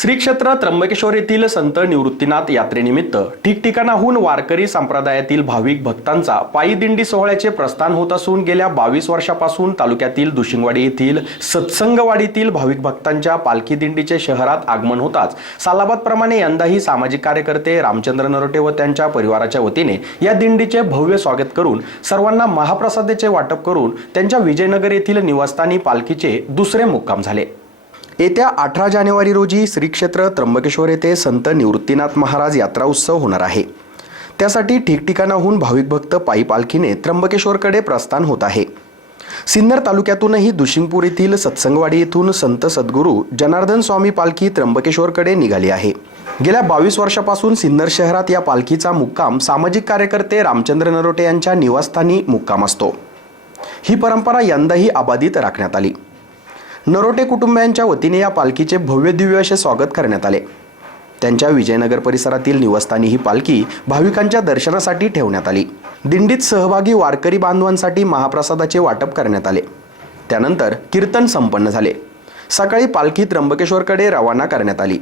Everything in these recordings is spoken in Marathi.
श्री क्षेत्र त्र्यंबकेश्वर येथील संत निवृत्तीनाथ यात्रेनिमित्त ठिकठिकाणाहून वारकरी संप्रदायातील भाविक भक्तांचा पायी दिंडी सोहळ्याचे प्रस्थान होत असून गेल्या बावीस वर्षापासून तालुक्यातील दुशिंगवाडी येथील सत्संगवाडीतील भाविक भक्तांच्या पालखी दिंडीचे शहरात आगमन होताच. सालाबादप्रमाणे यंदाही सामाजिक कार्यकर्ते रामचंद्र नरोटे व त्यांच्या परिवाराच्या वतीने या दिंडीचे भव्य स्वागत करून सर्वांना महाप्रसादाचे वाटप करून त्यांच्या विजयनगर येथील निवासस्थानी पालखीचे दुसरे मुक्काम झाले. येत्या अठरा जानेवारी रोजी श्री क्षेत्र त्र्यंबकेश्वर येथे संत निवृत्तीनाथ महाराज यात्रा उत्सव होणार आहे. त्यासाठी ठिकठिकाणाहून भाविक भक्त पायी पालखीने त्र्यंबकेश्वरकडे प्रस्थान होत आहे. सिन्नर तालुक्यातूनही दुशिंगपूर येथील सत्संगवाडी येथून संत सद्गुरू जनार्दन स्वामी पालखी त्र्यंबकेश्वरकडे निघाली आहे. गेल्या बावीस वर्षापासून सिन्नर शहरात या पालखीचा मुक्काम सामाजिक कार्यकर्ते रामचंद्र नरोटे यांच्या निवासस्थानी मुक्काम असतो. ही परंपरा यंदाही अबाधित राखण्यात आली. नरोटे कुटुंबियांच्या वतीने या पालखीचे भव्य दिव्य असे स्वागत करण्यात आले. त्यांच्या विजयनगर परिसरातील निवासस्थानी ही पालखी भाविकांच्या दर्शनासाठी ठेवण्यात आली. दिंडीत सहभागी वारकरी बांधवांसाठी महाप्रसादाचे वाटप करण्यात आले. त्यानंतर कीर्तन संपन्न झाले. सकाळी पालखी त्र्यंबकेश्वरकडे रवाना करण्यात आली.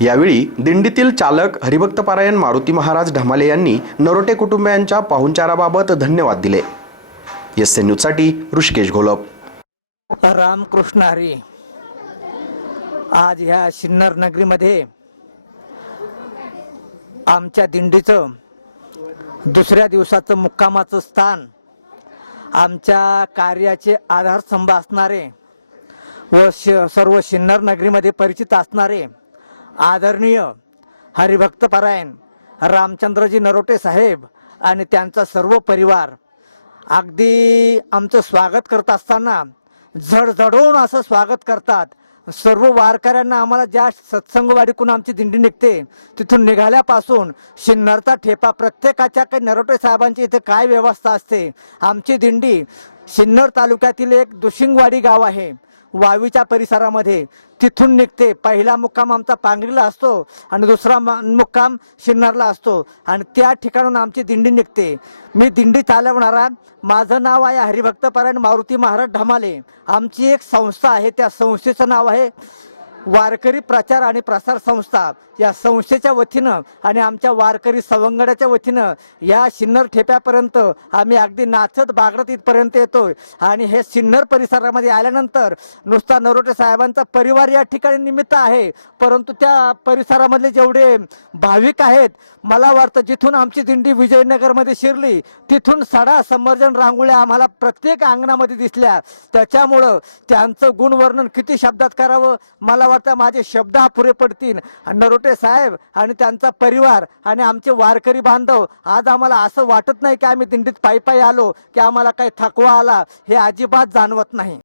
यावेळी दिंडीतील चालक हरिभक्त पारायण मारुती महाराज ढमाले यांनी नरोटे कुटुंबियांच्या पाहुणचाराबाबत धन्यवाद दिले. एस एन न्यूजसाठी ऋषिकेश घोलप रामकृष्ण हरी. आज ह्या सिन्नर नगरीमध्ये आमच्या दिंडीचं दुसऱ्या दिवसाचं मुक्कामाचं स्थान आमच्या कार्याचे आधारस्तंभ असणारे व श सर्व सिन्नर नगरीमध्ये परिचित असणारे आदरणीय हरिभक्तपरायण रामचंद्रजी नरोटे साहेब आणि त्यांचा सर्व परिवार अगदी आमचं स्वागत करत असताना झडझडून असं स्वागत करतात. सर्व वारकऱ्यांना आम्हाला ज्या सत्संगवाडीकडून आमची दिंडी निघते तिथून निघाल्यापासून शिन्नरचा ठेपा प्रत्येकाच्या काही नरोटे साहेबांची इथे काय व्यवस्था असते? आमची दिंडी सिन्नर तालुक्यातील एक दुशिंगवाडी गाव आहे. वावीच्या परिसरामध्ये. तिथून निघते. पहिला मुक्काम आमचा पांगरीला असतो आणि दुसरा मुक्काम शिन्नरला असतो. आणि त्या ठिकाणून आमची दिंडी निघते. मी दिंडी चालवणारा माझं नाव आहे हरिभक्तपरायण मारुती महाराज ढमाले. आमची एक संस्था आहे. त्या संस्थेचं नाव आहे वारकरी प्रचार आणि प्रसार संस्था या संस्थेच्या वतीनं आणि आमच्या वारकरी सवंगड्याच्या वतीनं या सिन्नर ठेप्यापर्यंत आम्ही अगदी नाचत बागडत इथपर्यंत येतोय. आणि हे सिन्नर परिसरामध्ये आल्यानंतर नुसता नरोटे साहेबांचा परिवार या ठिकाणी निमित्त आहे. परंतु त्या परिसरामधले जेवढे भाविक आहेत मला वाटतं जिथून आमची दिंडी विजयनगरमध्ये शिरली तिथून सडा समर्जन रांगोळ्या आम्हाला प्रत्येक अंगणामध्ये दिसल्या. त्याच्यामुळं त्यांचं गुणवर्णन किती शब्दात करावं मला वाटतं माझे शब्द अपुरे पडतील. नरोटे साहेब आणि त्यांचा परिवार आणि आमचे वारकरी बांधव आज आम्हाला असं वाटत नाही की आम्ही दिंडीत पायी पायी आलो की आम्हाला काही थकवा आला हे अजिबात जाणवत नाही.